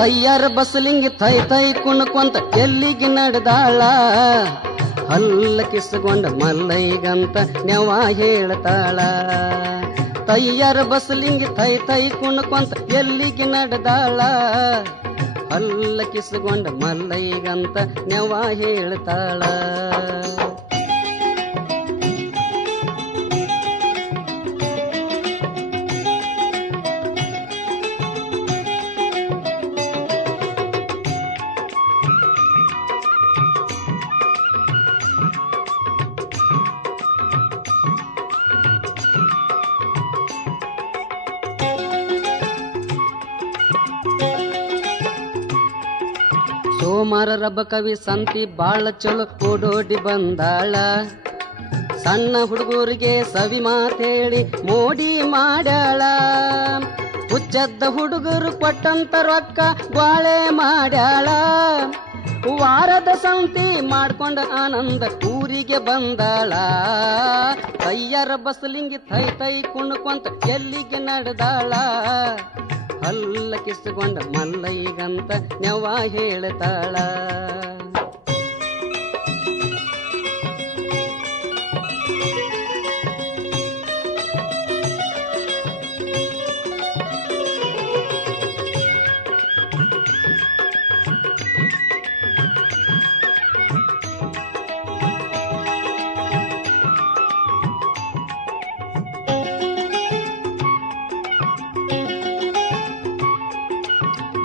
ತಯ್ಯಾರ ಬಸ್ಲಿಂಗಿ Thi Thi ಕುಣ್ಕೊಂತ ಎಲ್ಲಿಗೆ ನಡೆದಾಳ ಹಲ್ಲ ಕಿಸ್ಕೊಂಡ ಮಲ್ಲೈಗಂತ ನೆವ ಹೇಳ್ತಾಳ ತಯ್ಯಾರ ಬಸ್ಲಿಂಗಿ ಥೈ ಥೈ ಕುಣ್ಕೊಂತ ಎಲ್ಲಿಗೆ ನಡೆದಾಳ ಹಲ್ಲ ಕಿಸ್ಕೊಂಡ ಮಲ್ಲೈಗಂತ ನೆವ ಹೇಳ್ತಾಳ ಸೋಮಾರ ರಬ್ಬ ಕವಿ ಸಂತಿ ಬಾಳ ಚಲೋ ಓಡೋಡಿ ಬಂದಾಳ ಸಣ್ಣ ಹುಡುಗರಿಗೆ ಸವಿ ಮಾತೇಳಿ ಮೋಡಿ ಮಾಡ್ಯಾಳ ಹುಚ್ಚದ್ದ ಹುಡುಗರು ಕೊಟ್ಟಂತ ರೊಕ್ಕ ಬಾಳೆ ಮಾಡ್ಯಾಳ ವಾರದ ಸಂತಿ ಮಾಡ್ಕೊಂಡ ಆನಂದ ಊರಿಗೆ ಬಂದಾಳ ತಯ್ಯಾರ ಬಸ್ಲಿಂಗಿ ಥೈ ಥೈ ಕುಣ್ಕೊಂತ ಎಲ್ಲಿಗೆ ನಡೆದಾಳ ಹಲ್ಲ ಕಿಸ್ಕೊಂಡ ಮಲ್ಲೈಗಂತ ನೆವ ಹೇಳ್ತಾಳ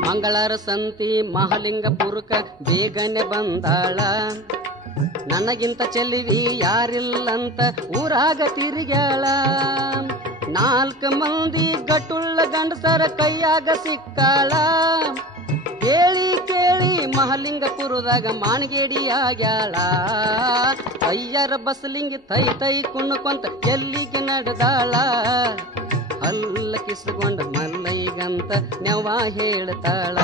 ಮಂಗಳಾರ ಸಂತಿ ಮಹಾಲಿಂಗಪುರಕ ಬೇಗನೆ ಬಂದಾಳ ನನಗಿಂತ ಚೆಲ್ಲಿವಿ ಯಾರಿಲ್ಲಂತ ಊರಾಗ ತಿರುಗ್ಯಾಳ 4 ಮಂದಿ ಗಟ್ಟುಳ್ಳ ಗಂಡಸರ ಕೈಯಾಗ ಸಿಕ್ಕಾಳ ಕೇಳಿ ಕೇಳಿ ಮಹಾಲಿಂಗಪುರದಾಗ ಮಾಣಗೇಡಿಯಾಗ್ಯಾಳ ತಯ್ಯಾರ ಬಸ್ಲಿಂಗಿ ಥೈ ಥೈ ಕುಣ್ಕೊಂತ ಎಲ್ಲಿಗೆ ನಡೆದಾಳ ಹಲ್ಲ ಕಿಸ್ಕೊಂಡ ಮಲ್ಲೈಗಂತ ನೆವ ಹೇಳ್ತಾಳ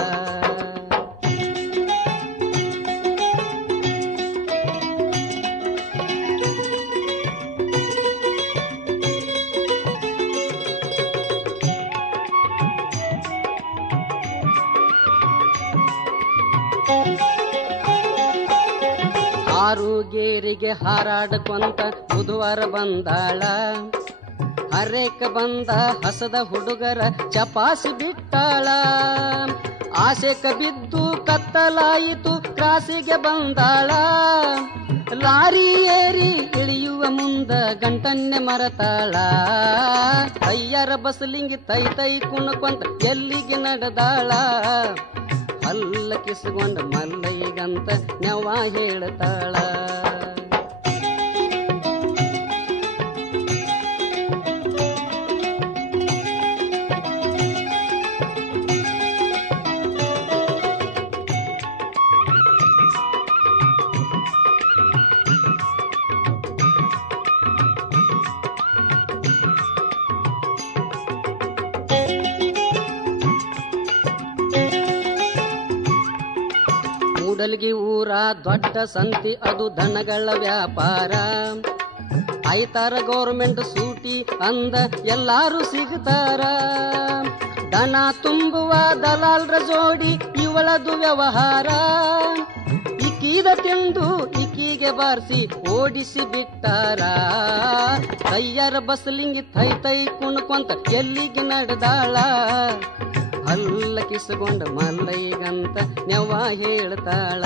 ಆರುಗೇರಿಗೆ ಹಾರಾಡ್ಕೊಂತ ಬುಧವಾರ ಬಂದಾಳ ಹರೇಕ ಬಂದ ಹಸದ ಹುಡುಗರ ಚಪಾಸಿ ಬಿಟ್ಟಾಳ ಆಸೆಕ ಬಿದ್ದು ಕತ್ತಲಾಯಿತು ಕ್ರಾಸಿಗೆ ಬಂದಾಳ ಲಾರಿ ಏರಿ ಇಳಿಯುವ ಮುಂದ ಗಂಟನ್ನೆ ಮರತಾಳ ತಯ್ಯಾರ ಬಸ್ಲಿಂಗಿ ಥೈ ಥೈ ಕುಣ್ಕೊಂತ ಎಲ್ಲಿಗೆ ನಡೆದಾಳ ಹಲ್ಲ ಕಿಸ್ಕೊಂಡ ಮಲ್ಲೈಗಂತ ನೆವ ಹೇಳ್ತಾಳ ಕೂಡಲ್ಗಿ ಊರ ದೊಡ್ಡ ಸಂತಿ ಅದು ದನಗಳ ವ್ಯಾಪಾರ ಐತಾರ ಗೌರ್ಮೆಂಟ್ ಸೂಟಿ ಅಂದ ಎಲ್ಲಾರು ಸಿಗ್ತಾರ ದನ ತುಂಬುವ ದಲಾಲ್ರ ಜೋಡಿ ಇವಳದು ವ್ಯವಹಾರ ಇಕ್ಕೀದ ತಿಂದು ಇಕ್ಕಿಗೆ ಬಾರಿಸಿ ಓಡಿಸಿ ಬಿಟ್ಟಾರ ತಯ್ಯಾರ ಬಸ್ಲಿಂಗಿ ಥೈ ಥೈ ಕುಣ್ಕೊಂತ ಎಲ್ಲಿಗೆ ನಡೆದಾಳ ಹಲ್ಲ ಕಿಸ್ಕೊಂಡ ಮಲ್ಲೈಗಂತ ನೆವ ಹೇಳ್ತಾಳ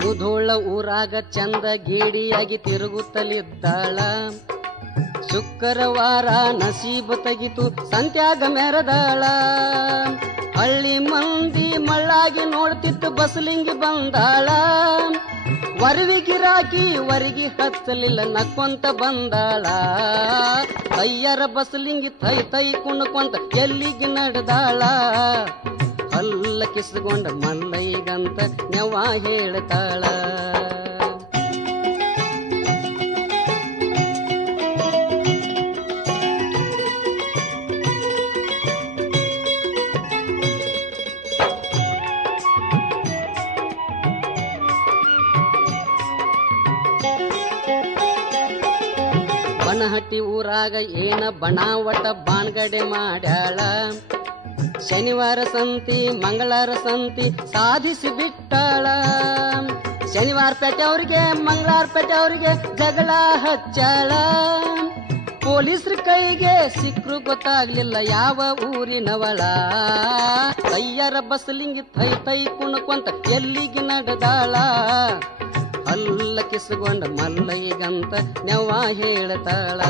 ಮುಧೋಳ ಊರಾಗ ಚಂದ ಗೇಡಿಯಾಗಿ ತಿರುಗುತ್ತಲಿದ್ದಾಳ ಶುಕ್ರವಾರ ನಸೀಬು ತೆಗಿತು ಸಂತ್ಯಾಗ ಮೆರದಾಳ ಹಳ್ಳಿ ಮಂದಿ ಮಳ್ಳಾಗಿ ನೋಡ್ತಿತ್ತು ಬಸ್ಲಿಂಗಿ ಬಂದಾಳ ವರವಿಗಿರಾಕಿ ವರಿಗೆ ಹಚ್ಚಲಿಲ್ಲ ನಕ್ಕೊಂತ ಬಂದಾಳ ತಯ್ಯಾರ ಬಸ್ಲಿಂಗಿ ಥೈ ಥೈ ಕುಣ್ಕೊಂತ ಎಲ್ಲಿಗೆ ನಡೆದಾಳ ಹಲ್ಲ ಕಿಸ್ಕೊಂಡ ಮಲ್ಲೈಗಂತ ನೆವ ಹೇಳ್ತಾಳ. ಬನಹಟ್ಟಿ ಊರಾಗ ಏನ ಬಣಾವಟ ಬಾಣ್ಗಡೆ ಮಾಡ್ಯಾಳ. ಶನಿವಾರ ಸಂತಿ ಮಂಗಳವಾರ ಸಂತಿ ಸಾಧಿಸಿ ಬಿಟ್ಟಾಳ. ಶನಿವಾರ ಪೇಟೆ ಅವ್ರಿಗೆ ಮಂಗಳವಾರ ಪೇಟೆ ಅವ್ರಿಗೆ ಜಗಳ ಹಚ್ಚಾಳ. ಪೊಲೀಸ್ರ ಕೈಗೆ ಸಿಕ್ರು ಗೊತ್ತಾಗ್ಲಿಲ್ಲ ಯಾವ ಊರಿನವಳ. ಕೈಯರ ಬಸ್ಲಿಂಗಿ ಥೈ ಥೈ ಕುಣ್ಕೊಂತ ಎಲ್ಲಿಗೆ ನಡೆದಾಳ. ಹಲ್ಲ ಕಿಸ್ಕೊಂಡ ಮಲ್ಲೈಗಂತ ನೆವ ಹೇಳ್ತಾಳ.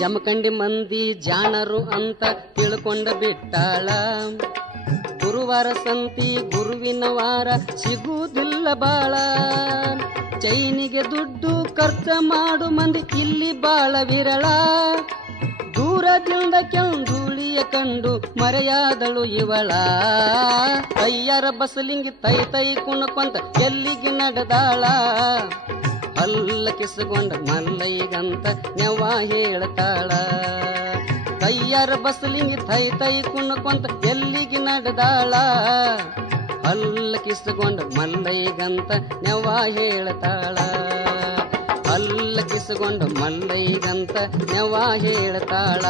ಜಮಖಂಡಿ ಮಂದಿ ಜಾಣರು ಅಂತ ತಿಳ್ಕೊಂಡ ಬಿಟ್ಟಾಳ. ಗುರುವಾರ ಸಂತಿ ಗುರುವಿನ ವಾರ ಸಿಗುವುದಿಲ್ಲ ಬಾಳ. ಚೈನಿಗೆ ದುಡ್ಡು ಖರ್ಚ ಮಾಡು ಮಂದಿ ಇಲ್ಲಿ ಬಾಳ ವಿರಳ. ದೂರದಿಂದ ಕೆಂದುಳಿಯ ಕಂಡು ಮರೆಯಾದಳು ಇವಳ. ಕೈಯರ ಬಸಲಿಂಗಿ ತೈ ತೈ ಕುಣ್ಕೊಂತ ಎಲ್ಲಿಗೆ ನಡೆದಾಳ. ಹಲ್ಲ ಕಿಸ್ಕೊಂಡ ಮಲ್ಲೈಗಂತ ನೆವ ಹೇಳ್ತಾಳ. ಕೈಯರ ಬಸ್ಲಿಂಗಿ ಥೈ ಥೈ ಕುಣ್ಕೊಂತ ಎಲ್ಲಿಗೆ ನಡೆದಾಳ. ಹಲ್ಲ ಕಿಸ್ಕೊಂಡ ಮಲ್ಲೈಗಂತ ನೆವ ಹೇಳ್ತಾಳ. ಹಲ್ಲ ಕಿಸ್ಕೊಂಡ ಮಲ್ಲೈಗಂತ ನೆವ ಹೇಳ್ತಾಳ.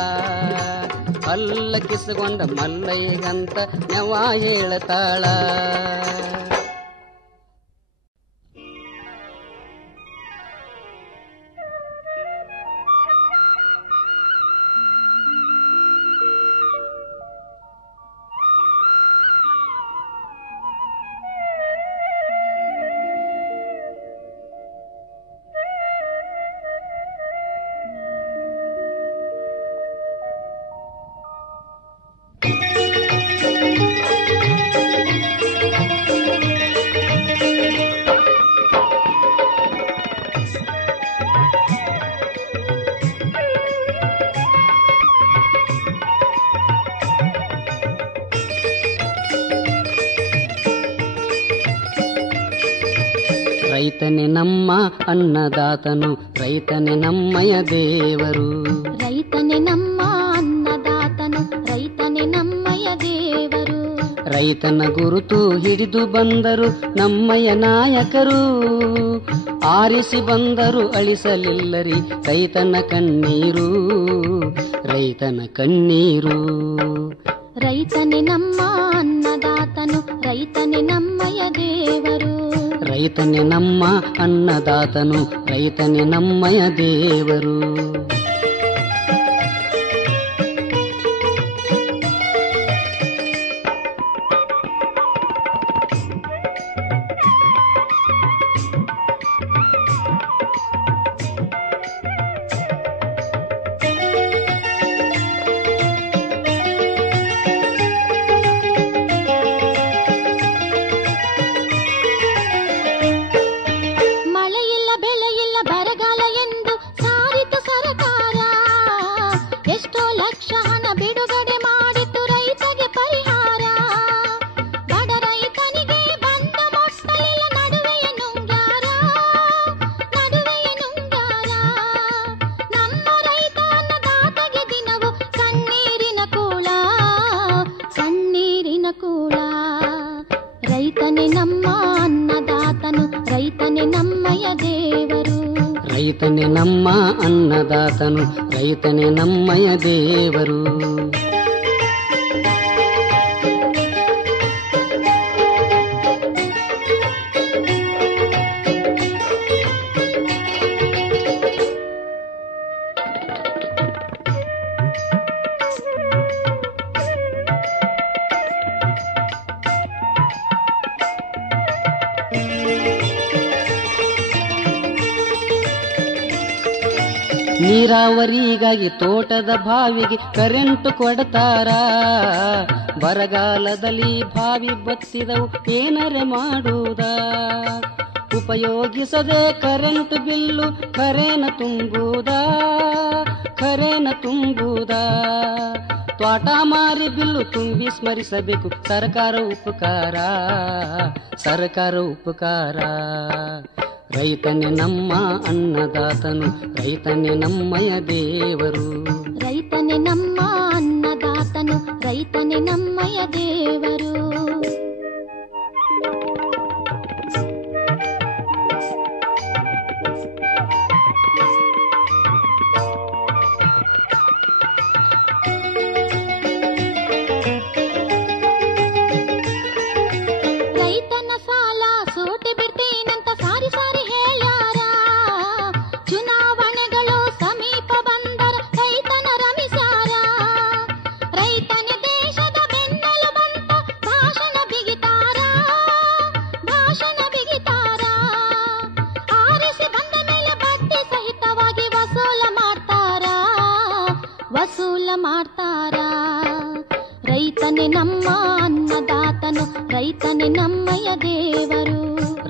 ಹಲ್ಲ ಕಿಸ್ಕೊಂಡ ಮಲ್ಲೈಗಂತ ನೆವ ಹೇಳ್ತಾಳ. ರೈತನೇ ನಮ್ಮ ಅನ್ನದಾತನು, ರೈತನೇ ನಮ್ಮಯ ದೇವರು. ರೈತನೇ ನಮ್ಮ ಅನ್ನದಾತನು, ರೈತನೇ ನಮ್ಮಯ ದೇವರು. ರೈತನ ಗುರುತು ಹಿಡಿದು ಬಂದರು ನಮ್ಮಯ ನಾಯಕರು. ಆರಿಸಿ ಬಂದರು ಅಳಿಸಲಿಲ್ಲರಿ ರೈತನ ಕಣ್ಣೀರು, ರೈತನ ಕಣ್ಣೀರು. ರೈತನೇ ನಮ್ಮ ಅನ್ನದಾತನು, ರೈತನೇ ನಮ್ಮಯ ದೇವರು. ರೈತನೇ ನಮ್ಮ ಅನ್ನದಾತನು, ರೈತನೇ ನಮ್ಮಯ ದೇವರು. ರೈತನೇ ನಮ್ಮ ಅನ್ನದಾತನು, ರೈತನೇ ನಮ್ಮಯ ದೇವರು. ನೀರಾವರಿಗಾಗಿ ತೋಟದ ಬಾವಿಗೆ ಕರೆಂಟ್ ಕೊಡ್ತಾರ. ಬರಗಾಲದಲ್ಲಿ ಬಾವಿ ಬತ್ತಿದವು ಏನರೆ ಮಾಡುವುದ. ಉಪಯೋಗಿಸದೆ ಕರೆಂಟ್ ಬಿಲ್ಲು ಖರೇನ ತುಂಬುವುದ. ತ್ವಾಟ ಮಾರಿ ಬಿಲ್ಲು ತುಂಬಿ ಸ್ಮರಿಸಬೇಕು ಸರ್ಕಾರ ಉಪಕಾರ. ರೈತನೇ ನಮ್ಮ ಅನ್ನದಾತನು, ರೈತನೇ ನಮ್ಮಯ ದೇವರು. ರೈತನೇ ನಮ್ಮ ಅನ್ನದಾತನು, ರೈತನೇ ನಮ್ಮಯ ದೇವರು. ರೈತನ ಸಾಲ ಸೋಟಿ ಬಿಡ್ತೇನಂತ ಸಾರಿ ಸಾರಿ ಹೇಳ್ಯಾರ. ಚುನಾವಣೆಗಳು ಸಮೀಪ ಬಂದರ ರೈತನ ರಮಿಸ್ಯಾರ. ರೈತನ ದೇಶದ ಬೆನ್ನೆಲು ಬಂತ ಭಾಷಣ ಬಿಗಿತಾರ. ಆರಿಸಿ ಬಂದ ಮೇಲೆ ಬಡ್ಡಿ ಸಹಿತವಾಗಿ ವಸೂಲ ಮಾಡ್ತಾರ. ರೈತನೇ ನಮ್ಮ ಅನ್ನದಾತನು, ರೈತನೇ ನಮ್ಮಯ ದೇವರು.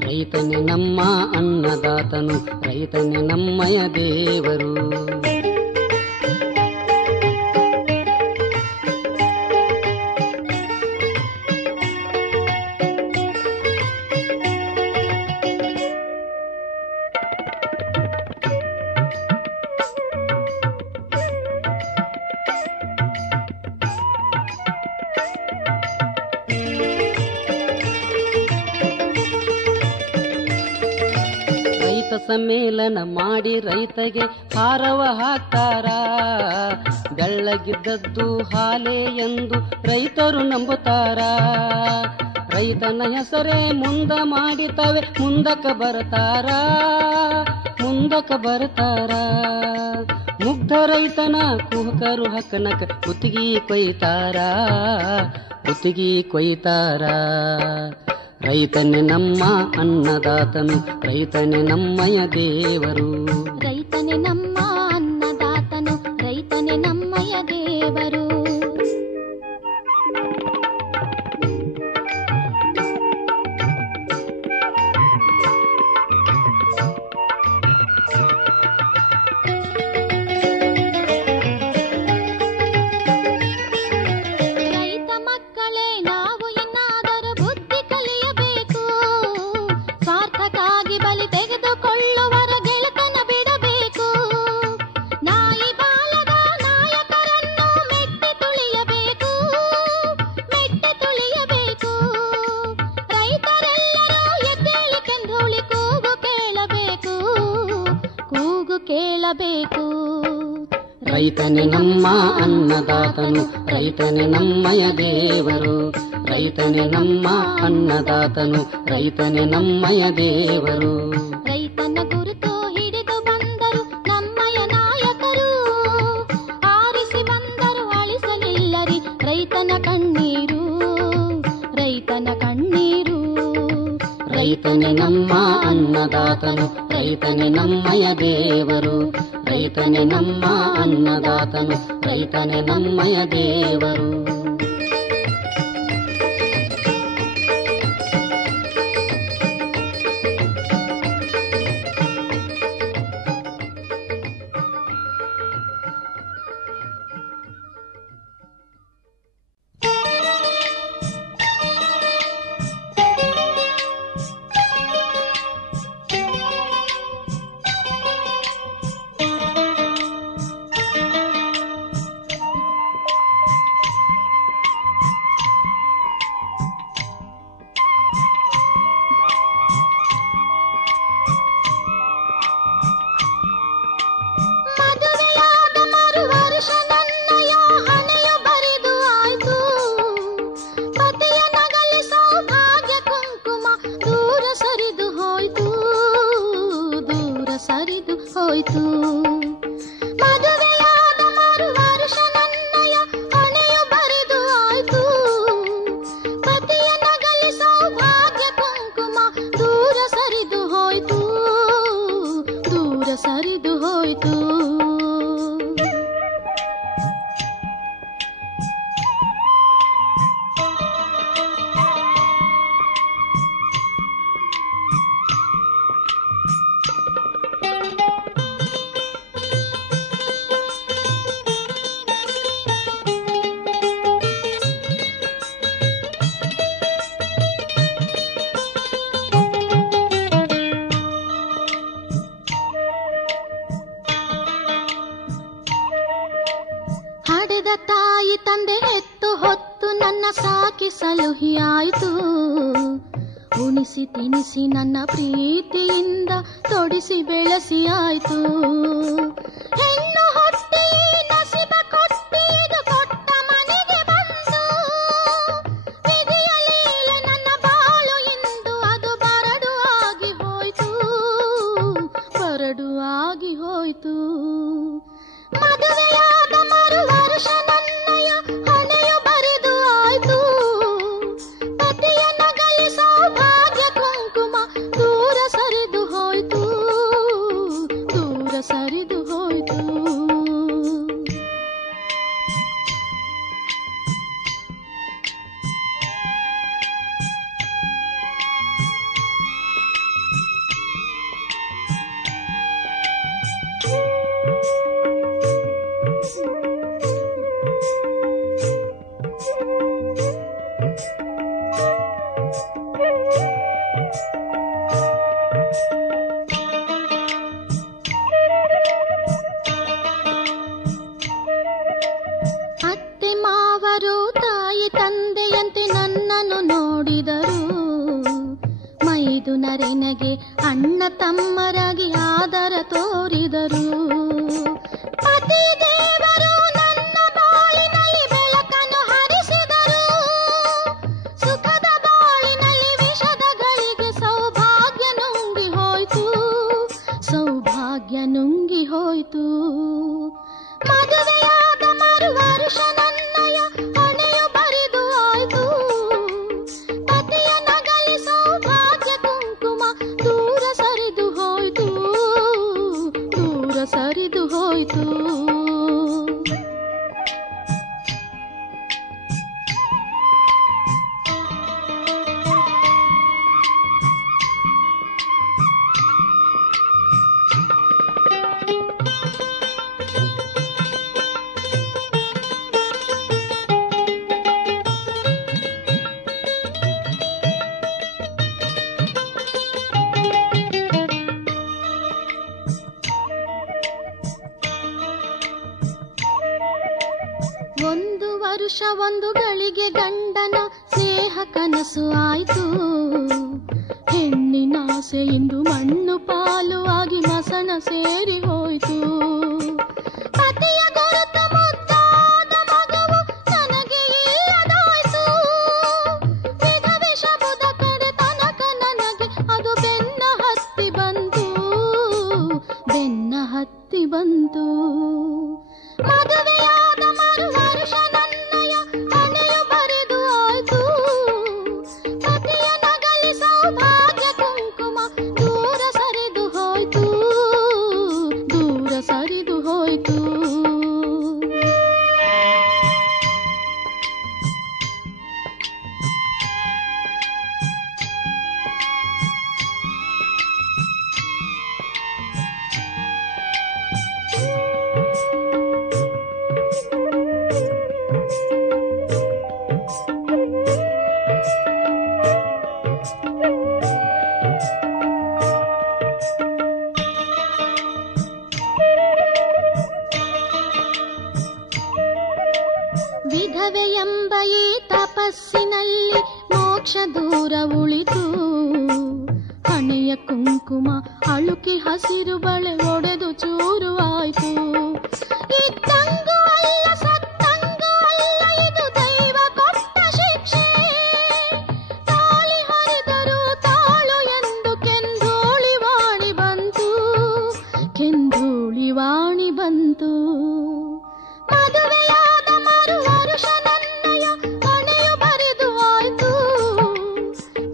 ರೈತನೇ ನಮ್ಮ ಅನ್ನದಾತನು, ರೈತನೇ ನಮ್ಮಯ ದೇವರು. ಸಮ್ಮೇಳನ ಮಾಡಿ ರೈತಗೆ ಹಾರವ ಹಾಕ್ತಾರ. ಬೆಳ್ಳಗಿದ್ದದ್ದು ಹಾಲೆ ಎಂದು ರೈತರು ನಂಬುತ್ತಾರ. ರೈತನ ಹೆಸರೇ ಮುಂದ ಮಾಡಿತವೆ ಮುಂದಕ್ಕೆ ಬರ್ತಾರ. ಮುಗ್ಧ ರೈತನ ಕುಹಕರು ಹಕ್ಕನಕ ಕುತ್ತಿಗೆ ಕೊಯ್ತಾರ. ರೈತನೇ ನಮ್ಮ ಅನ್ನದಾತನು, ರೈತನೇ ನಮ್ಮಯ ದೇವರು. ರೈತನೇ ನಮ್ಮ ಅನ್ನದಾತನು, ರೈತನೇ ನಮ್ಮಯ ದೇವರು. ರೈತ ಮಕ್ಕಳೇ ನಾವು ಇನ್ನಾದರೂ ಬುದ್ಧಿ ಕಲಿಯಬೇಕು. ಸ್ವಾರ್ಥಕ್ಕಾಗಿ ಬಲಿ ತೆಗೆದುಕೊಳ್ಳುವರ ಗೆಳೆತನ ಬಿಡಬೇಕು. ನಾಯಿ ಬಾಲದ ನಾಯಕರನ್ನು ಮೆಟ್ಟಿ ತುಳಿಯಬೇಕು. ರೈತರೆಲ್ಲರೂ ಎದ್ದೇಳಿಕೆಂದುಳಿ ಕೂಗು ಕೇಳಬೇಕು. ರೈತನೇ ನಮ್ಮ ಅನ್ನದಾತನು, ರೈತನೇ ನಮ್ಮಯ ದೇವರು. ರೈತನೇ ನಮ್ಮ ಅನ್ನದಾತನು, ರೈತನೇ ನಮ್ಮಯ ದೇವರು. ರೈತನ ಗುರುತು ಹಿಡಿದು ಬಂದರು ನಮ್ಮಯ ನಾಯಕರು. ಆರಿಸಿ ಬಂದರು ಅಳಿಸಲಿಲ್ಲರಿ ರೈತನ ಕಣ್ಣೀರು. ರೈತನೇ ನಮ್ಮ ಅನ್ನದಾತನು, ರೈತನೇ ನಮ್ಮಯ ದೇವರು. ರೈತನೇ ನಮ್ಮ ಅನ್ನದಾತನು, ರೈತನೇ ನಮ್ಮಯ ದೇವರು. ಸಾಕಿ ಸಲುಹಿಯಾಯಿತು. ಉಣಿಸಿ ತಿನಿಸಿ ನನ್ನ ಪ್ರೀತಿಯಿಂದ ತೊಡಿಸಿ ಬೆಳೆಸಿ ಆಯ್ತು. ಹೆಣ್ಣು ಹೊಟ್ಟಿ ನಸಿಬ ಕೊಟ್ಟೀಗ ಕೊಟ್ಟ ಮನೆಗೆ ಬಂದು ವಿಧಿಯ ಲೀಲೆ ನನ್ನ ಬಾಳು ಇಂದು ಅದು ಬರಡು ಆಗಿ ಹೋಯ್ತು, ಬರಡು ಆಗಿ ಹೋಯ್ತು. ಮದುವೆಯಾದ ಮರು ವರ್ಷ ನನ್ನಯ ಹಣೆಯು ಬರೆದು ಆಯ್ತು. ಪತಿಯ ನಗಲಿ ಸೌಭಾಗ್ಯ ಕುಂಕುಮ ದೂರ ಸರಿದು ಹೋಯ್ತು, ದೂರ ಸರಿದು ಹೋಯ್ತು. ಅತ್ತೆ ಮಾವರು ತಾಯಿ ತಂದೆಯಂತೆ ನನ್ನನ್ನು ನೋಡಿದರು. ಮೈದು ನರೆನಗೆ ಅಣ್ಣ ತಮ್ಮರಾಗಿ ಆದರ ತೋರಿದರು. ಪತಿ ದೇವರು ನನ್ನ ಬಾಳಿನಲ್ಲಿ ಬೆಳಕನ್ನು ಹರಿಸಿದರು. ಸುಖದ ಬಾಳಿನಲ್ಲಿ ವಿಷದ ಗಳಿಗೆ ಸೌಭಾಗ್ಯ ನುಂಗಿ ಹೋಯ್ತು, ಸೌಭಾಗ್ಯ ನುಂಗಿ ಹೋಯ್ತು. ಮದುವೆಯಾದ ಮರು ವರ್ಷ ನನ್ನಯ ಹಣೆಯು ಬರಿದು ಆಯ್ತು. ಪತಿಯ ನಗಲಿ ಸೌಭಾಗ್ಯ ಕುಂಕುಮ ದೂರ ಸರಿದು ಹೋಯ್ತು, ದೂರ ಸರಿದು ಹೋಯ್ತು. ಒಂದು ವರ್ಷ ಒಂದು ಗಳಿಗೆ ಗಂಡನ ಸ್ನೇಹ ಕನಸು ಆಯ್ತು. ಹೆಣ್ಣಿನ ಆಸೆ ಇಂದು ಮಣ್ಣು ಪಾಲು ಆಗಿ ಮಸಣ ಸೇರಿ ಹೋಯ್ತು. ಪತಿಯ ಗುರುತ ಮುದ್ದಾದ ಮಗವು ನನಗೆ ಇಲ್ಲದಾಯ್ತು. ವಿಧವೆ ಶಬುದ ಕಡೆ ತನಕ ನನಗೆ ಅದು ಬೆನ್ನ ಹತ್ತಿ ಬಂತು, ಬೆನ್ನ ಹತ್ತಿ ಬಂತು. ಮದುವೆಯಾದ ಮರು ವರ್ಷ ನನ್ನಯ ಹಣೆಯು ಬರೆದು ಆಯ್ತು. ಪತಿಯ ನಗಲಿ ಸೌಭಾಗ್ಯ ಕುಂಕುಮ ದೂರ ಸರಿದು ಹೋಯ್ತು, ದೂರ ಸರಿದು ಹೋಯ್ತು. ವಿಧವೆ ಎಂಬ ಈ ತಪಸ್ಸಿನಲ್ಲಿ ಮೋಕ್ಷ ದೂರ ಉಳಿತು. ಹಣೆಯ ಕುಂಕುಮ ಅಳುಕಿ ಹಸಿರು ಬಳೆ ಒಡೆದು ಚೂರು ಆಯ್ತು. ಇದ್ದಂಗೂ ಅಲ್ಲ ಸತ್ತಂಗೂ ಅಲ್ಲ ಇದು ದೈವ ಕೊಟ್ಟ ಶಿಕ್ಷೆ. ತಾಳಿ ಹರಿದರು ತಾಳು ಎಂದು ಕೆಂದೂಳಿ ವಾಣಿ ಬಂತು, ಕೆಂದೂಳಿ ವಾಣಿ ಬಂತು. ಮದುವೆಯಾದ ಮರು ವರ್ಷ ನನ್ನಯ ಹಣೆಯು ಬರೆದು ಆಯ್ತು.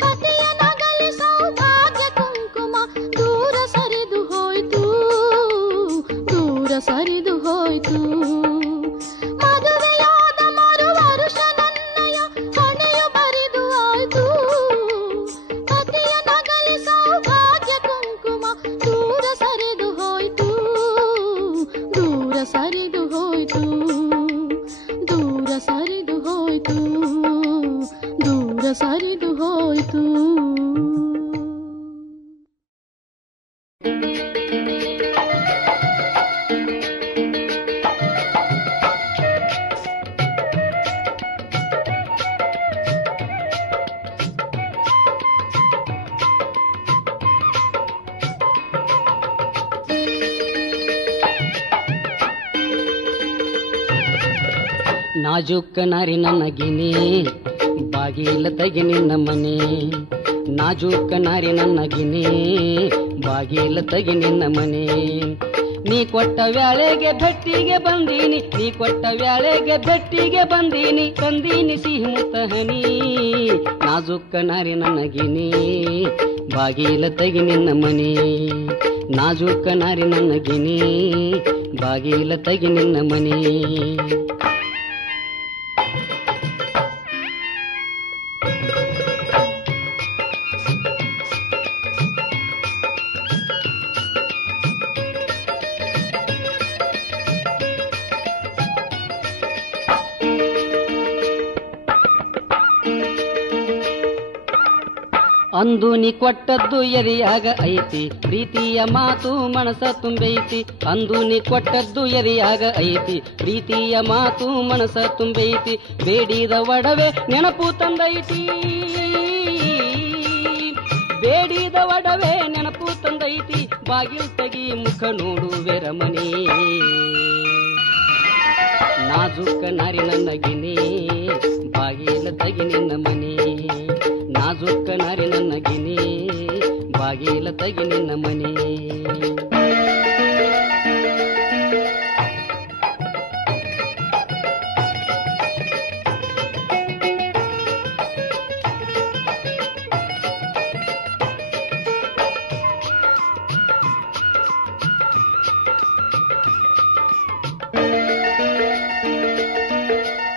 ಪತಿಯ ನಗಲಿ ಸೌಭಾಗ್ಯ ಕುಂಕುಮ ದೂರ ಸರಿದು ಹೋಯ್ತು, ದೂರ ಸರಿದು ಹೋಯ್ತು. ಮದುವೆಯಾದ ಮರು ವರ್ಷ ನನ್ನಯ ಹಣೆಯು ಬರೆದು ಆಯ್ತು. ಪತಿಯ ನಗಲಿ ಸೌಭಾಗ್ಯ ಕುಂಕುಮ ದೂರ ಸರಿದು ಹೋಯ್ತು, ದೂರ ಸರಿದು ಹೋಯ್ತು, ದೂರ ಸರಿದು ಹೋಯ್ತು, ದೂರ ಸರಿದು ಹೋಯ್ತು. ನಾಜೂಕ ನಾರಿ ನನ್ನ ಗಿನಿ ಬಾಗಿಲ ತಗಿ ನಿನ್ನ ಮನೆ. ನಾಜೂಕ ನಾರಿ ನನ್ನ ಗಿನಿ ಬಾಗಿಲ ತಗಿ ನಿನ್ನ ಮನೆ. ನೀ ಕೊಟ್ಟ ವ್ಯಾಳೆಗೆ ಭೆಟ್ಟಿಗೆ ಬಂದೀನಿ, ನೀ ಕೊಟ್ಟ ವ್ಯಾಳೆಗೆ ಭೆಟ್ಟಿಗೆ ಬಂದೀನಿ, ತಂದೀನಿ ಸಿಹಿ ಮುತ್ತ ಹನಿ. ನಾಜೂಕ ನಾರಿ ನನ್ನ ಗಿನಿ ಬಾಗಿಲ ತಗಿ ನಿನ್ನ ಮನೆ. ನಾಜೂಕ ನಾರಿ ನನ್ನ ಗಿನಿ ಬಾಗಿಲ ತಗಿ ನಿನ್ನ ಮನೆ. ಅಂದು ನೀ ಕೊಟ್ಟದ್ದು ಎರಿಯಾಗ ಐತಿ, ಪ್ರೀತಿಯ ಮಾತು ಮನಸ ತುಂಬೈತಿ. ಅಂದು ನೀ ಕೊಟ್ಟದ್ದು ಎರಿಯಾಗ ಐತಿ, ಪ್ರೀತಿಯ ಮಾತು ಮನಸ ತುಂಬೈತಿ. ಬೇಡಿದ ಒಡವೆ ನೆನಪು ತಂದೈತಿ, ಬೇಡಿದ ಒಡವೆ ನೆನಪು ತಂದೈತಿ. ಬಾಗಿಲ್ ತಗಿ ಮುಖ ನೋಡುವೆ ರಮಣಿ. ನಾಜೂಕ ನಾರಿ ನನ್ನ ಗಿನಿ ಬಾಗಿಲ ತಗಿ ನಿನ್ನ ಮನೆ. ನಾಜೂಕ ನಾರಿ ನನ್ನ ಗಿನಿ ಬಾಗಿಲ ತಗಿ ನಿನ್ನ ಮನೆ.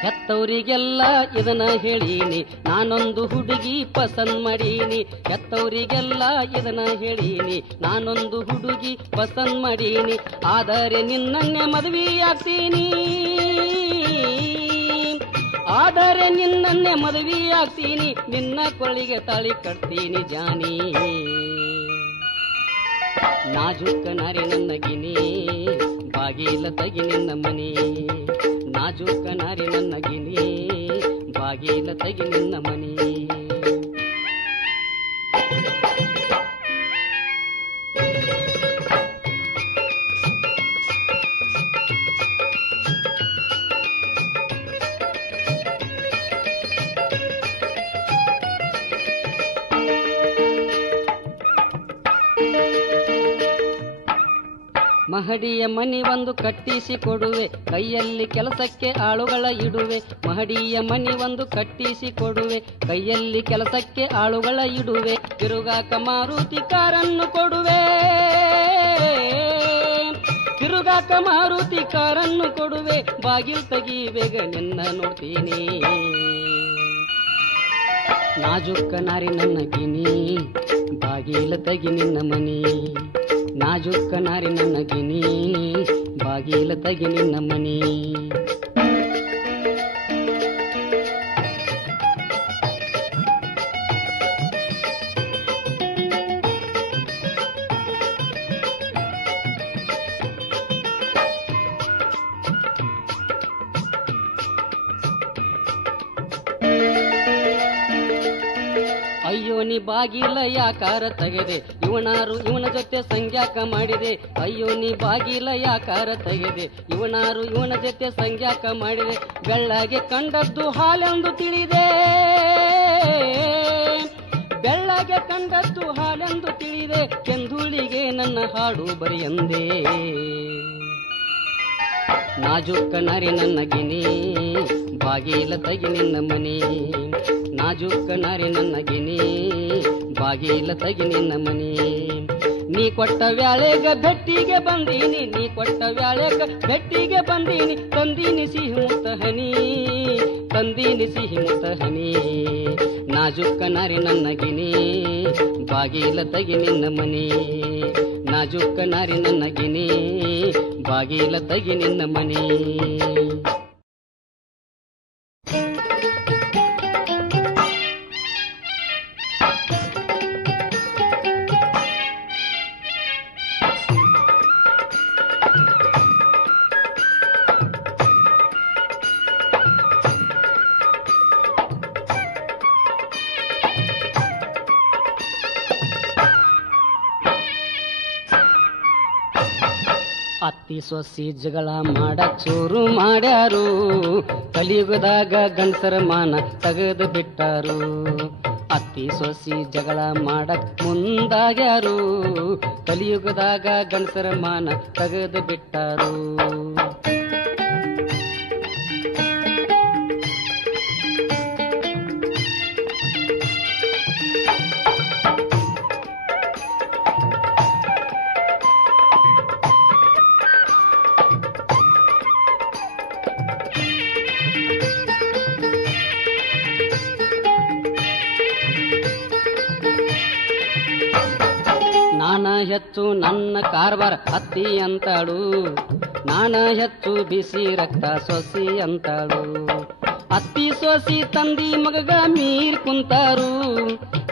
ಹೆತ್ತವರಿಗೆಲ್ಲ ಇದನ್ನ ಹೇಳೀನಿ, ನಾನೊಂದು ಹುಡುಗಿ ಪಸಂದ್ ಮಾಡೀನಿ. ಹೆತ್ತವರಿಗೆಲ್ಲ ಇದನ್ನ ಹೇಳೀನಿ, ನಾನೊಂದು ಹುಡುಗಿ ಪಸಂದ್ ಮಾಡೀನಿ. ಆದರೆ ನಿನ್ನನ್ನೇ ಮದುವೆ ಆಗ್ತೀನಿ, ಆದರೆ ನಿನ್ನನ್ನೇ ಮದುವೆ ಆಗ್ತೀನಿ. ನಿನ್ನ ಕೊರಳಿಗೆ ತಾಳಿ ಕಟ್ತೀನಿ ಜಾನಿ. ನಾಜೂಕ ನಾರಿ ನನ್ನ ಗಿನಿ ಬಾಗಿಲ ತಗಿ ನಿನ್ನ ಮನೆ. ನಾಜೂಕ ನಾರಿ ನನ್ನ ಗಿನಿ ಬಾಗಿಲ ತಗಿ ನಿನ್ನ ಮನೆ. ಮಹಡಿಯ ಮನಿ ಒಂದು ಕಟ್ಟಿಸಿ ಕೊಡುವೆ, ಕೈಯಲ್ಲಿ ಕೆಲಸಕ್ಕೆ ಆಳುಗಳ ಇಡುವೆ. ಮಹಡಿಯ ಮನಿ ಒಂದು ಕಟ್ಟಿಸಿ ಕೊಡುವೆ, ಕೈಯಲ್ಲಿ ಕೆಲಸಕ್ಕೆ ಆಳುಗಳ ಇಡುವೆ. ತಿರುಗಾಕ ಮಾರುತಿ ಕಾರನ್ನು ಕೊಡುವೆ, ತಿರುಗಾಕ ಮಾರುತಿ ಕಾರನ್ನು ಕೊಡುವೆ. ಬಾಗಿಲ್ ತಗಿ ಬೇಗ ನಿನ್ನ ನೋಡ್ತೀನಿ. ನಾಜೂಕ ನಾರಿ ನನ್ನ ಗಿನಿ ಬಾಗಿಲ ತಗಿ ನಿನ್ನ ಮನೆ. ನಾಜೂಕ ನಾರಿ ನನ್ನ ಗಿನಿ ಬಾಗಿಲ ತಗಿ ನಿನ್ನ ಮನೆ. ಅಯ್ಯೋ ನೀ ಬಾಗಿಲ ಯಾಕಾರ ತೆಗೆದೆ, ಇವನಾರು ಇವನ ಜೊತೆ ಸಂಗ್ಯಾಕ ಮಾಡಿದೆ. ಅಯ್ಯೋ ನೀ ಬಾಗಿಲ ಯಾಕಾರ ತೆಗೆದೆ, ಇವನಾರು ಇವನ ಜೊತೆ ಸಂಗ್ಯಾಕ ಮಾಡಿದೆ. ಬೆಳ್ಳಗೆ ಕಂಡದ್ದು ಹಾಲೆಂದು ತಿಳಿದೆ, ಬೆಳ್ಳಗೆ ಕಂಡದ್ದು ಹಾಲೆಂದು ತಿಳಿದೆ. ಕೆಂದುಳಿಗೆ ನನ್ನ ಹಾಡು ಬರೆಯಂದೆ. ನಾಜೂಕ ನಾರಿ ನನ್ನ ಗಿನಿ ಬಾಗಿಲ ತಗಿ ನಿನ್ನ ಮನೆ. ನಾಜೂಕ ನಾರಿ ನನ್ನ ಗಿನಿ ಬಾಗಿಲ ತಗಿ ನಿನ್ನ ಮನೆ. ನೀ ಕೊಟ್ಟ ವ್ಯಾಳೆಗ ಭೆಟ್ಟಿಗೆ ಬಂದೀನಿ, ನೀ ಕೊಟ್ಟ ವ್ಯಾಳೆಗ ಭೆಟ್ಟಿಗೆ ಬಂದೀನಿ. ತಂದೀನಿ ಸಿಹಿ ಮುತ್ತ ಹನಿ, ತಂದೀನಿ ಸಿಹಿ ಮುತ್ತ ಹನಿ. ನಾಜೂಕ ನಾರಿ ನನ್ನ ಗಿನಿ ಬಾಗಿಲ ತಗಿ ನಿನ್ನ ಮನೆ. ನಾಜೂಕ ನಾರಿ ನನ್ನ ಗಿನಿ ಬಾಗಿಲ ತಗಿ ನಿನ್ನ ಮನೆ. ಅತ್ತಿ ಸೊಸಿ ಜಗಳ ಮಾಡಕ್ ಶುರು ಮಾಡ್ಯಾರು, ಕಲಿಯುಗದಾಗ ಗಂಡಸರ ಮಾನ ತೆಗೆದು ಬಿಟ್ಟಾರು. ಅತ್ತಿ ಸೊಸಿ ಜಗಳ ಮಾಡಕ್ ಮುಂದಾಗ್ಯಾರು, ಕಲಿಯುಗದಾಗ ಗಂಡಸರ ಮಾನ ತೆಗೆದು ಬಿಟ್ಟಾರು. ನಾನ ಹೆಚ್ಚು ನನ್ನ ಕಾರ್ಬಾರ ಅತ್ತಿ ಅಂತಾಳು, ನಾನ ಹೆಚ್ಚು ಬಿಸಿ ರಕ್ತ ಸೊಸಿ ಅಂತಾಳು. ಅತ್ತಿ ಸೊಸಿ ತಂದಿ ಮಗಗ ಮೀರ್ ಕುಂತಾರು,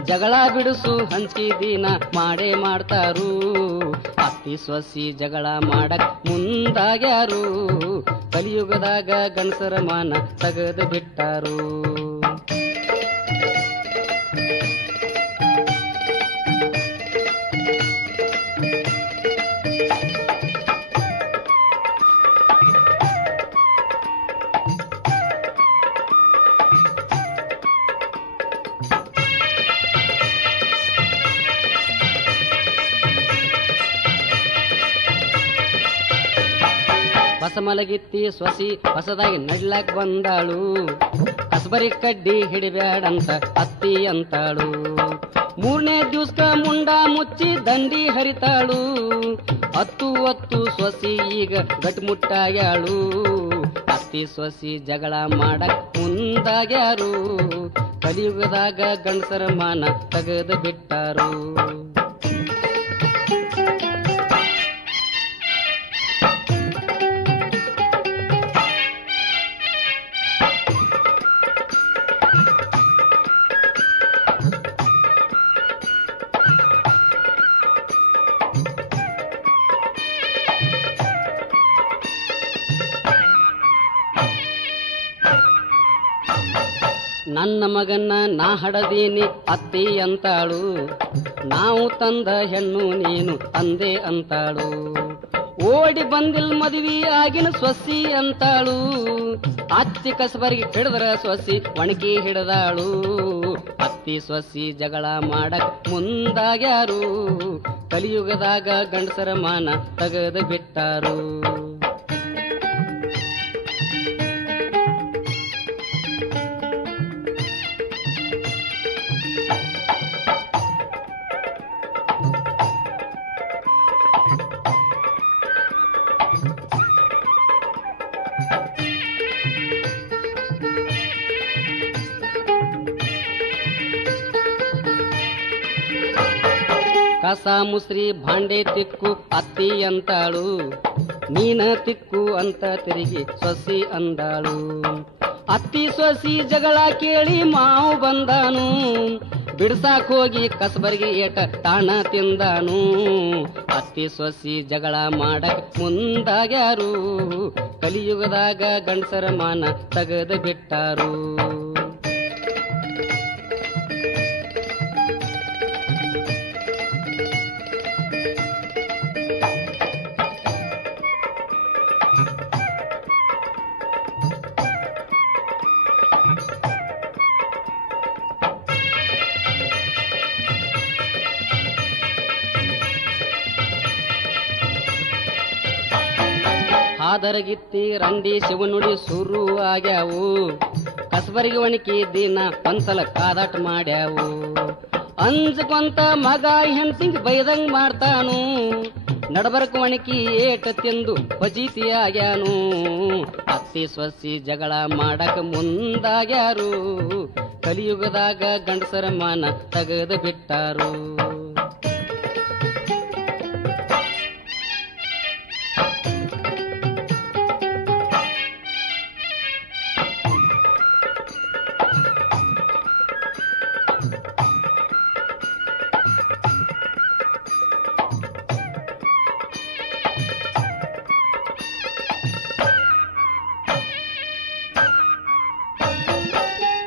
ಜಗಳ ಬಿಡಿಸು ಹಂಚಿ ದಿನ ಮಾಡೇ ಮಾಡ್ತಾರು. ಅತ್ತಿ ಸೊಸಿ ಜಗಳ ಮಾಡಕ್ ಮುಂದಾಗ್ಯಾರು, ಕಲಿಯುಗದಾಗ ಗಂಡಸರ ಮಾನ ತೆಗೆದು ಬಿಟ್ಟಾರು. ಮಲಗಿತ್ತಿ ಸೊಸಿ ಹೊಸದಾಗಿ ನಡ್ಲಾಕ್ ಬಂದಾಳು, ಕಸಬರಿ ಕಡ್ಡಿ ಹಿಡಿಬ್ಯಾಡಂತ ಅತ್ತಿ ಅಂತಾಳು. ಮೂರನೇ ದಿವ್ಸಕ ಮುಂಡ ಮುಚ್ಚಿ ದಂಡಿ ಹರಿತಾಳು, ಹತ್ತು ಸೊಸಿ ಈಗ ಗಟ್ಮುಟ್ಟಾಗ್ಯಾಳು. ಅತ್ತಿ ಸೊಸಿ ಜಗಳ ಮಾಡಕ್ ಮುಂದಾಗ್ಯಾರು, ಕಲಿಯುಗದಾಗ ಗಂಡಸರ ಮಾನ ತೆಗೆದು ಬಿಟ್ಟಾರು. ನನ್ನ ಮಗನ್ನ ನಾ ಹಡದೀನಿ ಅತ್ತಿ ಅಂತಾಳು, ನಾವು ತಂದ ಹೆಣ್ಣು ನೀನು ತಂದೆ ಅಂತಾಳು. ಓಡಿ ಬಂದಿಲ್ ಮದುವೆ ಆಗಿನ ಸೊಸಿ ಅಂತಾಳು, ಅತ್ತಿ ಕಸಬರಿಗೆ ಹಿಡಿದ್ರ ಸೊಸಿ ಒಣಗಿ ಹಿಡಿದಾಳು. ಅತ್ತಿ ಸೊಸಿ ಜಗಳ ಮಾಡಕ್ ಮುಂದಾಗ್ಯಾರು, ಕಲಿಯುಗದಾಗ ಗಂಡಸರ ಮಾನ ತೆಗೆದು ಬಿಟ್ಟಾರು. ಕಸ ಮುಸ್ರಿ ಭಾಂಡೆ ತಿಕ್ಕು ಅತ್ತಿ ಅಂತಾಳು, ನೀನ ತಿಕ್ಕು ಅಂತ ತಿರುಗಿ ಸೊಸಿ ಅಂದಾಳು. ಅತ್ತಿ ಸೊಸಿ ಜಗಳ ಕೇಳಿ ಮಾವು ಬಂದಾನು, ಬಿಡ್ಸಾಕ್ ಹೋಗಿ ಕಸಬರಿಗೆ ಏಟ ತಾಣ ತಿಂದಾನು. ಅತ್ತಿ ಸೊಸಿ ಜಗಳ ಮಾಡಕ್ ಮುಂದಾಗ್ಯಾರು, ಕಲಿಯುಗದಾಗ ಗಂಡಸರ ಮಾನ ತೆಗೆದು ಬಿಟ್ಟಾರು. ಹಾದರಗಿತ್ತಿ ರಂಡಿ ಶಿವನುಡಿ ಶುರು ಆಗ್ಯಾವು, ಕಸಬರಿಗೆ ಒಣಕಿ ದಿನ ಒಂದ್ಸಲ ಕಾದಾಟ ಮಾಡ್ಯಾವು. ಅಂಜಕೊಂತ ಮಗ ಹೆಣ್ತಿಂಗ್ ಬೈದಂಗ್ ಮಾಡ್ತಾನು, ನಡಬರಕ್ ಒಣಕಿ ಏಟ ತಿಂದು ಫಜೀತಿ ಆಗ್ಯಾನು. ಅತ್ತಿ ಸೊಸಿ ಜಗಳ ಮಾಡಕ್ ಮುಂದಾಗ್ಯಾರು, ಕಲಿಯುಗದಾಗ ಗಂಡಸರ ಮಾನ ತೆಗೆದು ಬಿಟ್ಟಾರು.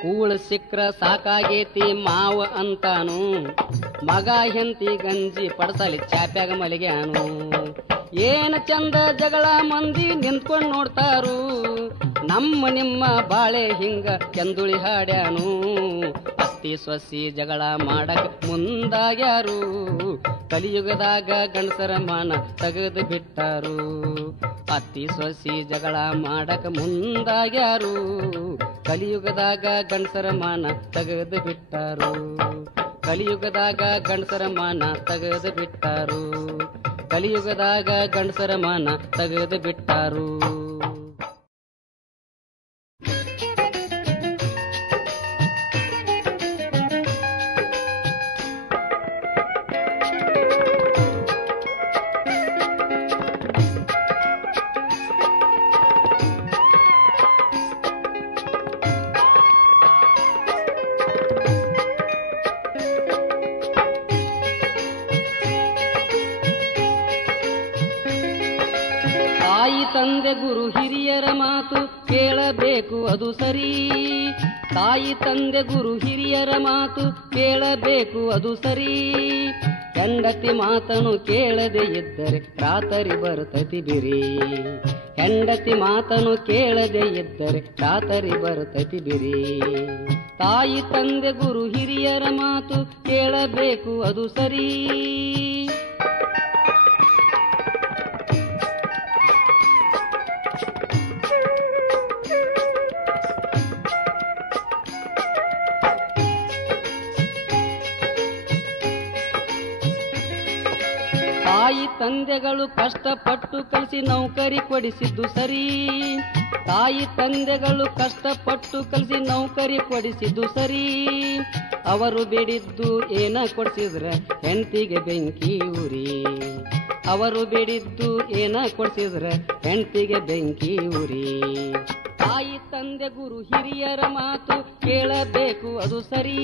ಕೂಳ ಸಿಕ್ರ ಸಾಕಾಗೇತಿ ಮಾವ ಅಂತಾನು, ಮಗ ಹೆಂತಿ ಗಂಜಿ ಪಡಸಲಿ ಚಾಪ್ಯಾಗ ಮಲಗ್ಯಾನು. ಏನ ಚಂದ ಜಗಳ ಮಂದಿ ನಿಂತ್ಕೊಂಡ್ ನೋಡ್ತಾರು, ನಮ್ಮ ನಿಮ್ಮ ಬಾಳೆ ಹಿಂಗ ಚಂದುಳಿ ಹಾಡ್ಯಾನು. ಅತ್ತಿ ಸೊಸಿ ಜಗಳ ಮಾಡಕ್ ಮುಂದಾಗ್ಯಾರು, ಕಲಿಯುಗದಾಗ ಗಂಡಸರ ಮಾನ ತೆಗೆದು ಬಿಟ್ಟಾರು. ಅತ್ತಿ ಸೊಸಿ ಜಗಳ ಮಾಡಕ್ ಮುಂದಾಗ್ಯಾರು, ಕಲಿಯುಗದಾಗ ಗಂಡಸರ ಮಾನ ತೆಗೆದು ಬಿಟ್ಟಾರು. ಕಲಿಯುಗದಾಗ ಗಂಡಸರ ಮಾನ ತೆಗೆದು ಬಿಟ್ಟಾರು, ಕಲಿಯುಗದಾಗ ಗಂಡಸರ ಮಾನ ತೆಗೆದು ಬಿಟ್ಟಾರು. ತಾಯಿ ತಂದೆ ಗುರು ಹಿರಿಯರ ಮಾತು ಕೇಳಬೇಕು ಅದು ಸರಿ, ತಾಯಿ ತಂದೆ ಗುರು ಹಿರಿಯರ ಮಾತು ಕೇಳಬೇಕು ಅದು ಸರಿ. ಹೆಂಡತಿ ಮಾತನು ಕೇಳದೆ ಇದ್ದರೆ ರಾತ್ರಿ ಬರ್ತತಿ ಬಿರಿ, ಹೆಂಡತಿ ಮಾತನು ಕೇಳದೆ ಇದ್ದರೆ ರಾತ್ರಿ ಬರ್ತತಿ ಬಿರಿ. ತಾಯಿ ತಂದೆ ಗುರು ಹಿರಿಯರ ಮಾತು ಕೇಳಬೇಕು ಅದು ಸರಿ. ತಾಯಿ ತಂದೆಗಳು ಕಷ್ಟಪಟ್ಟು ಕಲಿಸಿ ನೌಕರಿ ಕೊಡಿಸಿದ್ದು ಸರಿ, ತಾಯಿ ತಂದೆಗಳು ಕಷ್ಟಪಟ್ಟು ಕಲಿಸಿ ನೌಕರಿ ಕೊಡಿಸಿದ್ದು ಸರಿ. ಅವರು ಬೇಡಿದ್ದು ಏನ ಕೊಡಿಸಿದ್ರೆ ಹೆಂಡತಿಗೆ ಬೆಂಕಿ ಉರಿ, ಅವರು ಬೇಡಿದ್ದು ಏನ ಕೊಡಿಸಿದ್ರೆ ಹೆಂಡತಿಗೆ ಬೆಂಕಿ ಉರಿ. ತಾಯಿ ತಂದೆ ಗುರು ಹಿರಿಯರ ಮಾತು ಕೇಳಬೇಕು ಅದು ಸರಿ.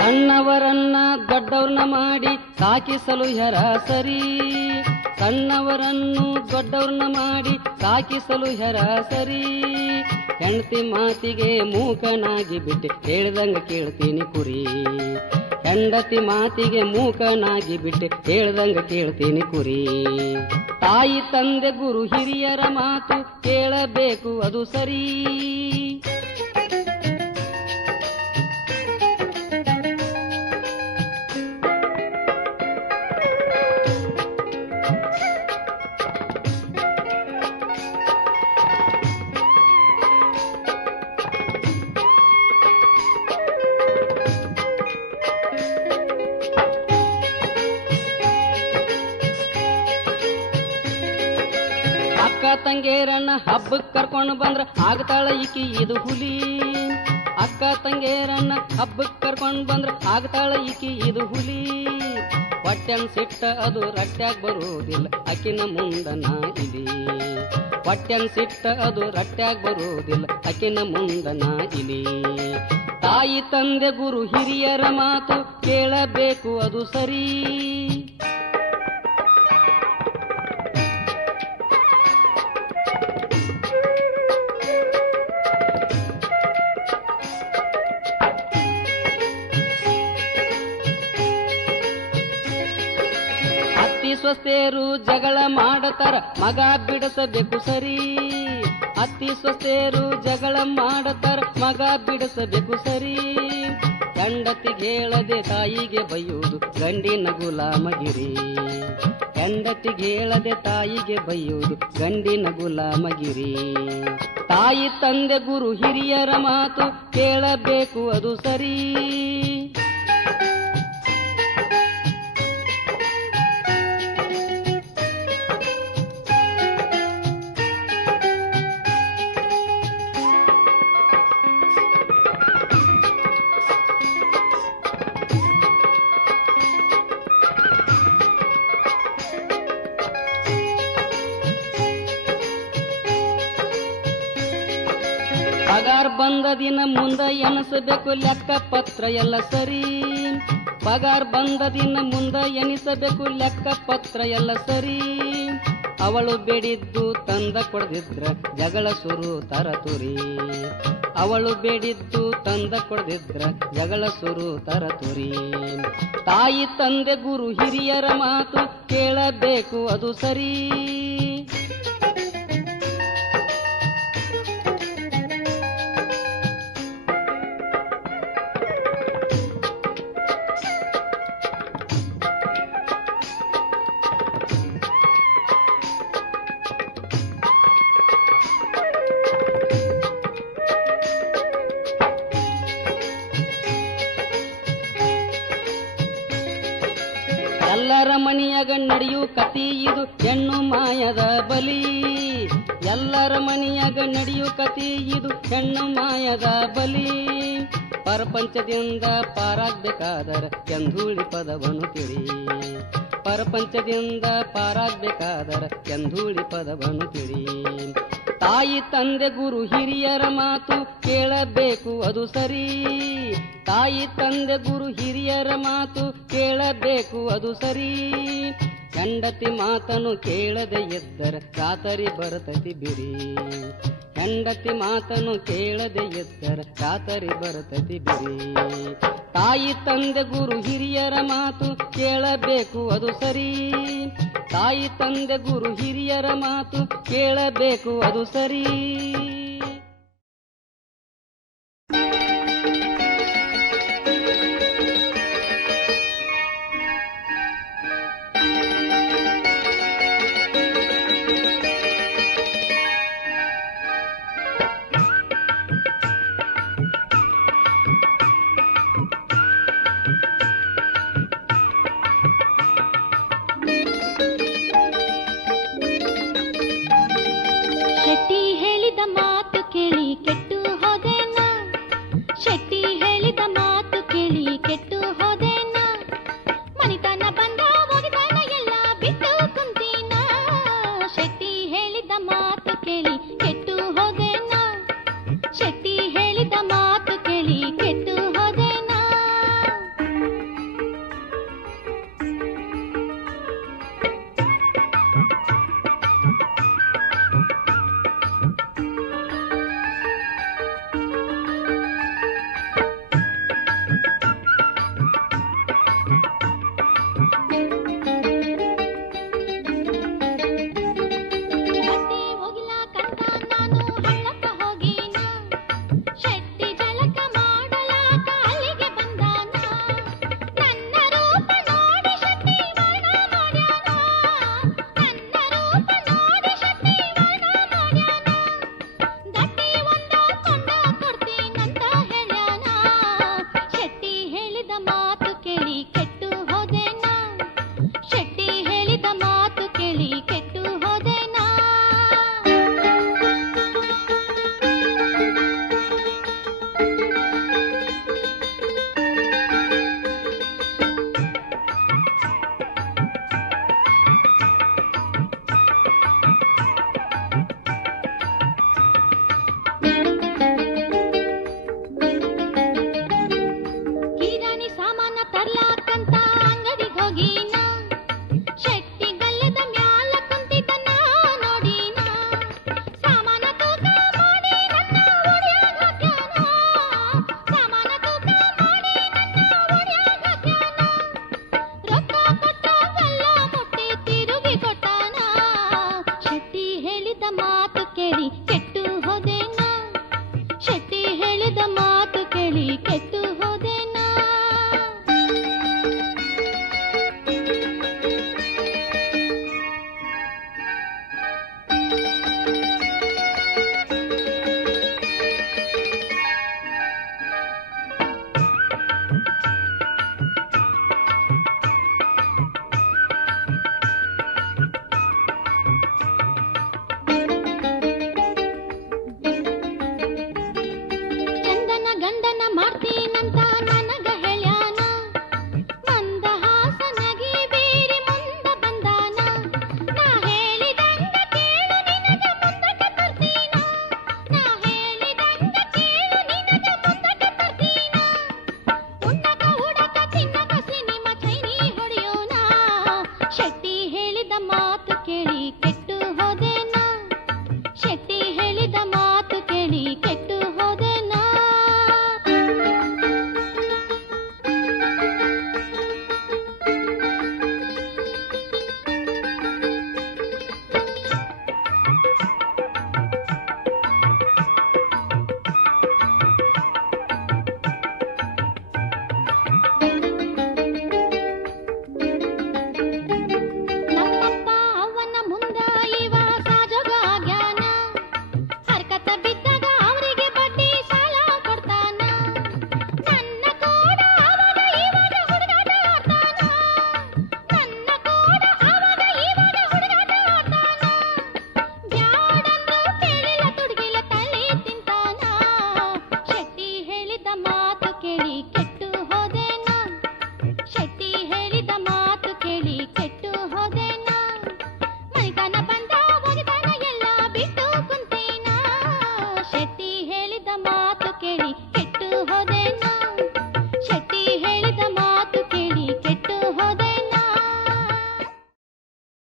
ಸಣ್ಣವರನ್ನ ದೊಡ್ಡವ್ರನ್ನ ಮಾಡಿ ಸಾಕಿಸಲು ಹೆರ ಸರಿ, ಸಣ್ಣವರನ್ನು ದೊಡ್ಡವ್ರನ್ನ ಮಾಡಿ ಸಾಕಿಸಲು ಹೆರ ಸರಿ. ಹೆಂಡತಿ ಮಾತಿಗೆ ಮೂಕನಾಗಿ ಬಿಟ್ಟು ಹೇಳ್ದಂಗ ಕೇಳ್ತೀನಿ ಕುರಿ, ಹೆಂಡತಿ ಮಾತಿಗೆ ಮೂಕನಾಗಿ ಬಿಟ್ಟು ಹೇಳ್ದಂಗ ಕೇಳ್ತೀನಿ ಕುರಿ. ತಾಯಿ ತಂದೆ ಗುರು ಹಿರಿಯರ ಮಾತು ಕೇಳಬೇಕು ಅದು ಸರಿ. ಅಕ್ಕ ತಂಗೇರನ್ನ ಹಬ್ಬಕ್ಕೆ ಕರ್ಕೊಂಡು ಬಂದ್ರ ಆಗ್ತಾಳ ಈಕಿ ಇದು ಹುಲಿ, ಅಕ್ಕ ತಂಗೇರನ್ನ ಹಬ್ಬಕ್ಕೆ ಕರ್ಕೊಂಡು ಬಂದ್ರ ಆಗ್ತಾಳ ಈಕಿ ಇದು ಹುಲಿ. ಹೊಟ್ಟೆನ್ ಸಿಟ್ಟ ಅದು ರಟ್ಟ್ಯಾಗ ಬರುವುದಿಲ್ಲ ಅಕಿನ ಮುಂದನ ಇಲಿ, ಹೊಟ್ಟೆನ್ ಸಿಟ್ಟ ಅದು ರಟ್ಟ್ಯಾಗ ಬರುವುದಿಲ್ಲ ಅಕಿನ ಮುಂದನ ಇಲಿ. ತಾಯಿ ತಂದೆ ಗುರು ಹಿರಿಯರ ಮಾತು ಕೇಳಬೇಕು ಅದು ಸರಿ. ಅತ್ತಿ ಸ್ವಸ್ಥೇರು ಜಗಳ ಮಾಡತಾರ ಮಗ ಬಿಡಿಸಬೇಕು ಸರಿ, ಅತ್ತಿ ಸ್ವಸ್ಥೇರು ಜಗಳ ಮಾಡತಾರ ಮಗ ಬಿಡಿಸಬೇಕು ಸರಿ. ಹೆಂಡತಿಗೆ ಹೇಳದೆ ತಾಯಿಗೆ ಬೈಯುವುದು ಗಂಡಿನ ಗುಲಾಮಗಿರಿ, ಹೆಂಡತಿಗೆ ಹೇಳದೆ ತಾಯಿಗೆ ಬೈಯುವುದು ಗಂಡಿನ ಗುಲಾಮಗಿರಿ. ತಾಯಿ ತಂದೆ ಗುರು ಹಿರಿಯರ ಮಾತು ಕೇಳಬೇಕು ಅದು ಸರಿ. ಪಗಾರ್ ಬಂದ ದಿನ ಮುಂದ ಎನಿಸಬೇಕು ಲೆಕ್ಕ ಪತ್ರ ಎಲ್ಲ ಸರಿ. ಪಗಾರ್ ಬಂದ ದಿನ ಮುಂದ ಎನಿಸಬೇಕು ಲೆಕ್ಕ ಪತ್ರ ಎಲ್ಲ ಸರಿ. ಅವಳು ಬೇಡಿದ್ದು ತಂದ ಕೊಡದಿದ್ರ ಜಗಳ ಸುರು ತರತುರಿ. ಅವಳು ಬೇಡಿದ್ದು ತಂದ ಕೊಡದಿದ್ರ ಜಗಳ ಸುರು ತರತುರಿ. ತಾಯಿ ತಂದೆ ಗುರು ಹಿರಿಯರ ಮಾತು ಕೇಳಬೇಕು ಅದು ಸರಿ. ಎಲ್ಲರ ಮನೆಯಾಗ ನಡೆಯು ಕತಿ ಇದು ಹೆಣ್ಣು ಮಾಯದ ಬಲಿ. ಎಲ್ಲರ ಮನೆಯಾಗ ನಡೆಯು ಕತಿ ಇದು ಹೆಣ್ಣು ಮಾಯದ ಬಲಿ. ಪರಪಂಚದಿಂದ ಪಾರಾಗ್ಬೇಕಾದರ ಕೆಂಧೂಳಿ ಪದವನ್ನು ತಿಳಿ. ಪರಪಂಚದಿಂದ ಪಾರಾಗ್ಬೇಕಾದರ ಕೆಂಧೂಳಿ ಪದವನ್ನು ತಿಳಿ. ತಾಯಿ ತಂದೆ ಗುರು ಹಿರಿಯರ ಮಾತು ಕೇಳಬೇಕು ಅದು ಸರಿ. ತಾಯಿ ತಂದೆ ಗುರು ಹಿರಿಯರ ಮಾತು ಕೇಳಬೇಕು ಅದು ಸರಿ. ಹೆಂಡತಿ ಮಾತನು ಕೇಳದೆ ಎದ್ದರ ರಾತರಿ ಬರತತಿ ಬಿರಿ. ಹೆಂಡತಿ ಮಾತನು ಕೇಳದೆ ಎದ್ದರ ರಾತರಿ ಬರತತಿ ಬಿರಿ. ತಾಯಿ ತಂದೆ ಗುರು ಹಿರಿಯರ ಮಾತು ಕೇಳಬೇಕು ಅದು ಸರಿ. ತಾಯಿ ತಂದೆ ಗುರು ಹಿರಿಯರ ಮಾತು ಕೇಳಬೇಕು ಅದು ಸರಿ.